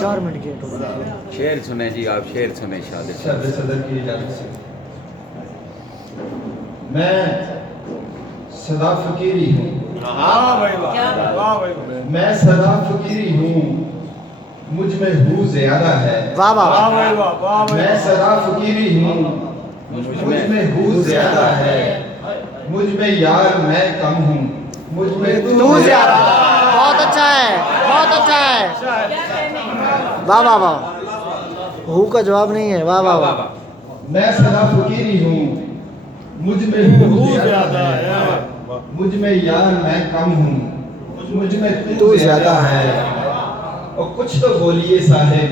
4 minute کے شعر سنیں جی، آپ شعر سنیں شادر صدر کی اجازت سے۔ میں صدا فقیری ہوں، میں صدا فقیری ہوں، مجھ میں ہو زیادہ ہے۔ واہ واہ میں صدا فقیری ہوں، مجھ میں ہو زیادہ ہے، مجھ میں یار میں کم ہوں، مجھ میں تو زیادہ۔ بہت اچھا ہے، بہت اچھا ہے، واہ واہ واہ۔ ہو کا جواب نہیں ہے، واہ واہ واہ۔ میں صدا فقیری ہوں، مجھ میں ہو زیادہ ہے، مجھ میں یار میں کم ہوں، مجھ میں تو زیادہ ہے۔ اور کچھ تو بولیے صاحب،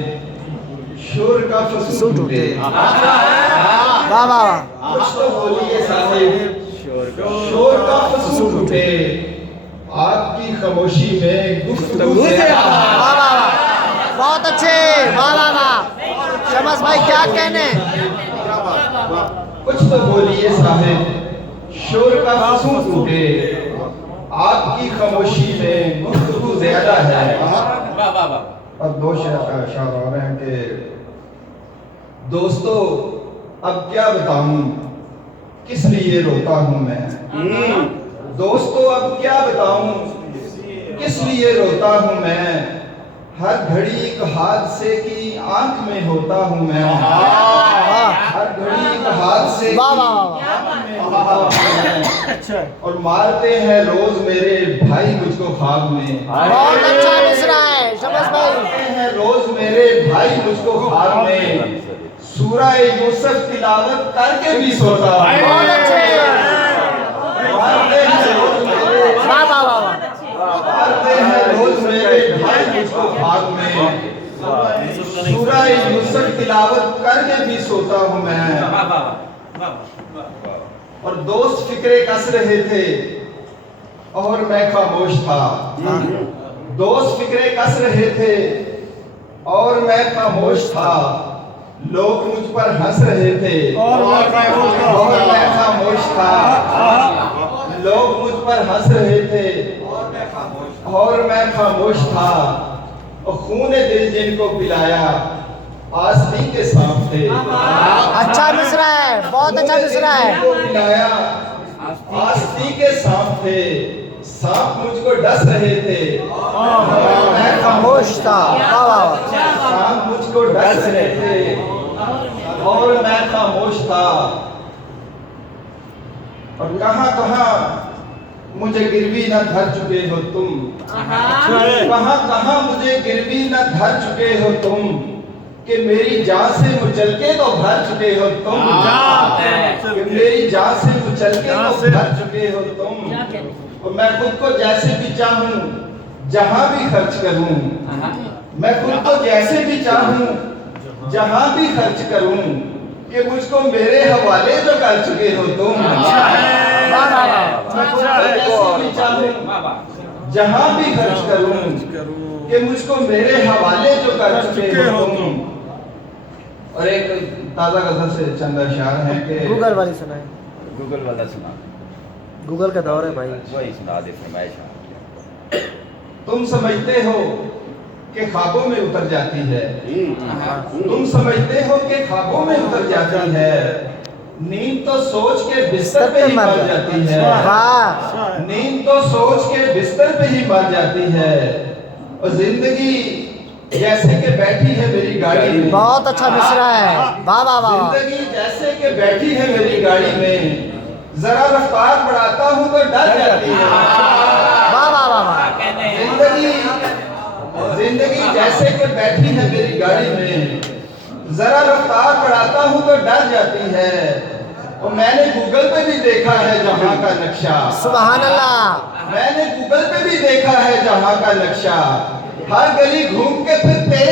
شور کا فسو ٹوٹے۔ واہ واہ واہ۔ کچھ تو بولیے صاحب، شور کا فسو ٹوٹے، آپ کی خاموشی میں گفتگو زیادہ ہے۔ واہ واہ واہ، بہت اچھے، واہ واہ واہ۔ شمس بھائی کیا کہنے؟ کچھ تو بولیے صاحب، شور کا فسو ٹوٹے، آپ کی خاموشی میں گفتگو زیادہ ہے۔ اور دو اشعار اور ہیں کہ دوستو اب کیا بتاؤں کس لیے روتا ہوں میں، دوستو اب کیا بتاؤں کس لیے روتا ہوں میں، ہر گھڑی ایک حادثے کی آنکھ میں ہوتا ہوں میں، ہر گھڑی ایک حادثے کی واہ واہ واہ۔ آنکھ میں ہوتا ہوں میں، اور مارتے ہیں روز میرے بھائی مجھ کو خواب میں، بہت اچھا مصرع ہے شمس بھائی۔ مارتے ہیں روز میرے بھائی مجھ کو خواب میں، سورہ یوسف تلاوت کر کے بھی سوتا ہوں۔ بہت اچھے، مارتے ہیں روز میرے واہ واہ واہ۔ مارتے ہیں روز میرے بھائی مجھ کو خواب میں، سورہ یوسف تلاوت کر کے بھی سوتا ہوں میں، اور دوست فکرے کس رہے تھے اور میں خاموش تھا، دوست فکرے کس رہے تھے اور میں خاموش تھا، لوگ مجھ پر ہنس رہے تھے اور میں خاموش تھا، لوگ مجھ پر ہنس رہے تھے اور میں خاموش تھا، اور خون دل جن کو پلایا آستی کے سانپ تھے۔ اچھا مصرع ہے، بہت اچھا مصرع ہے۔ جن کو پلایا آستی کے سانپ تھے، سانپ مجھ کو ڈس رہے تھے میں خاموش تھا، واہ واہ واہ۔ سانپ مجھ کو ڈس رہے تھے اور میں خاموش تھا، اور کہاں کہاں مجھے گروی نہ دھر چکے ہو تم، کہاں کہاں مجھے گروی نہ دھر چکے ہو تم، کہ میری جان سے مچل کے تو بھر چکے ہو تم، کہ میری جان سے مچل کے تو بھر چکے ہو تم، اور میں خود کو جیسے بھی چاہوں جہاں بھی خرچ کروں، میں خود کو جیسے بھی چاہوں جہاں بھی خرچ کروں، کہ مجھ کو میرے حوالے جو کر چکے ہو تم، میں خود کو جیسے بھی چاہوں جہاں بھی خرچ کروں، کہ مجھ کو میرے حوالے جو کر چکے ہو تم۔ اور ایک تازہ غزل سے چند اشعار ہیں کہ گوگل والی سنائیں، گوگل والا سنا، گوگل کا دور ہے بھائی۔ وہی سنا دے فرمائش۔ تم سمجھتے ہو کہ خوابوں میں اتر جاتی ہے، تم سمجھتے ہو کہ خوابوں میں اتر جاتی ہے، نیند تو سوچ کے بستر پہ ہی مر جاتی ہے، واہ، نیند تو سوچ کے بستر پہ ہی مر جاتی ہے، اور زندگی جیسے کہ بیٹھی ہے میری گاڑی میں، بہت اچھا مصرع ہے، واہ واہ واہ۔ زندگی جیسے کہ بیٹھی ہے میری گاڑی میں، ذرا رفتار بڑھاتا ہوں تو ڈر جاتی ہے، واہ واہ واہ واہ۔ زندگی جیسے کہ بیٹھی ہے میری گاڑی میں، ذرا رفتار بڑھاتا ہوں تو ڈر جاتی ہے، اور میں نے گوگل پہ بھی دیکھا ہے جہاں کا نقشہ، سبحان اللہ، میں نے گوگل پہ بھی دیکھا ہے جہاں کا نقشہ، ہر گلی گھوم کے پھر تیرے